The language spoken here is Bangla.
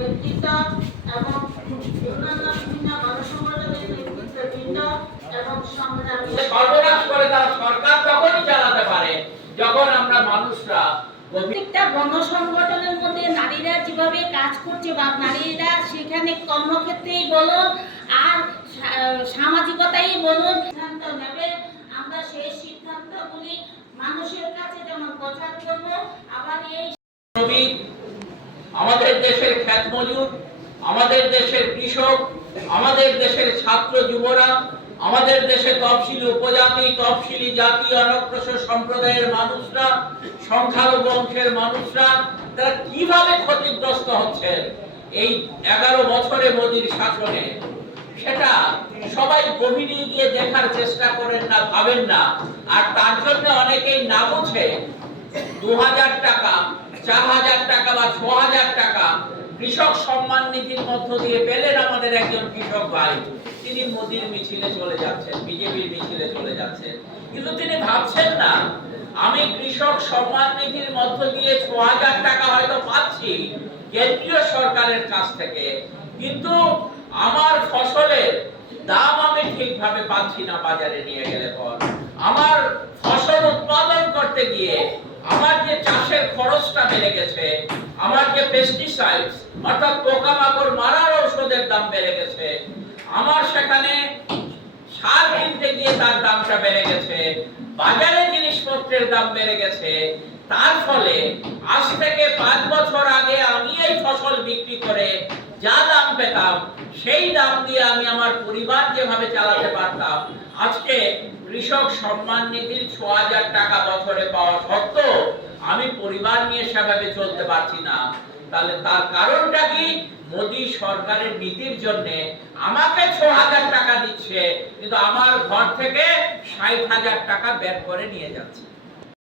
নেতৃত্ব এবং অন্যান্য বিভিন্ন গণসংগঠনের নেতৃত্ববৃন্দ এবং সংগ্রামী সর্বনাশ করে তারা সরকার তখনই চালাতে পারে যখন আমরা মানুষরা প্রত্যেকটা গণসংগঠনের মধ্যে নারীরা যেভাবে কাজ করছে বা নারীরা সেখানে কর্মক্ষেত্রেই বলুন আর সামাজিকতাই বলুন সিদ্ধান্ত নেবে, আমরা সেই সিদ্ধান্তগুলি মানুষের কাছে যেমন প্রচার করব। আবার এই শ্রমিক, আমাদের দেশের খ্যাত মজুর, আমাদের দেশের কৃষক, আমাদের দেশের ছাত্র যুবরা, আমাদের দেশে তফসিলি উপজাতি, তফসিলি জাতি, অনগ্রসর সম্প্রদায়ের মানুষরা, সংখ্যালঘু অংশের মানুষরা তারা কিভাবে ক্ষতিগ্রস্ত হচ্ছে এই 11 বছরে মোদির শাসনে, সেটা সবাই গভীরে গিয়ে দেখার চেষ্টা করেন না, ভাবেন না। আর তার জন্য অনেকেই না বুঝে 2000 টাকা, 4000 টাকা বা 6000 টাকা কৃষক সম্মান নিধির মধ্য দিয়ে পেলেন আমাদের একজন কৃষক ভাই। তিনি মোদির মিছিলে চলে যাচ্ছেন, বিজেপির মিছিলে চলে যাচ্ছেন, কিন্তু তিনি ভাবছেন না আমি কৃষক সম্মান নিধির মধ্য দিয়ে 6000 টাকা হয়তো পাচ্ছি কেন্দ্রীয় সরকারের কাছ থেকে, কিন্তু আমার ফসলের দাম আমি ঠিকভাবে পাচ্ছি না বাজারে নিয়ে গেলে পর। আমার ফসল উৎপাদন করতে গিয়ে আমার যে চাষের খরচটা বেড়ে গেছে, আমার যে পেস্টিসাইডস অর্থাৎ পোকামাকড় মারার ঔষধের দাম বেড়ে গেছে, আমার সেখানে সার কিনতে গিয়ে তার দামটা বেড়ে গেছে, বাজারে জিনিসপত্রের দাম বেড়ে গেছে। তার ফলে আজ থেকে 5 বছর আগে আমি এই ফসল বিক্রি করে যা দাম পেতাম সেই দাম দিয়ে আমি আমার পরিবার যেভাবে চালাতে পারতাম, আজকে কৃষক সম্মান নিধির 6000 টাকা বছরে পাওয়া সত্ত্বেও আমি পরিবার নিয়ে সেভাবে চলতে পারছি না। তাহলে তার কারণটা কি? মোদী সরকারের নীতির জন্য আমাকে 6000 টাকা দিচ্ছে, কিন্তু আমার ঘর থেকে 60,000 টাকা বের করে নিয়ে যাচ্ছে।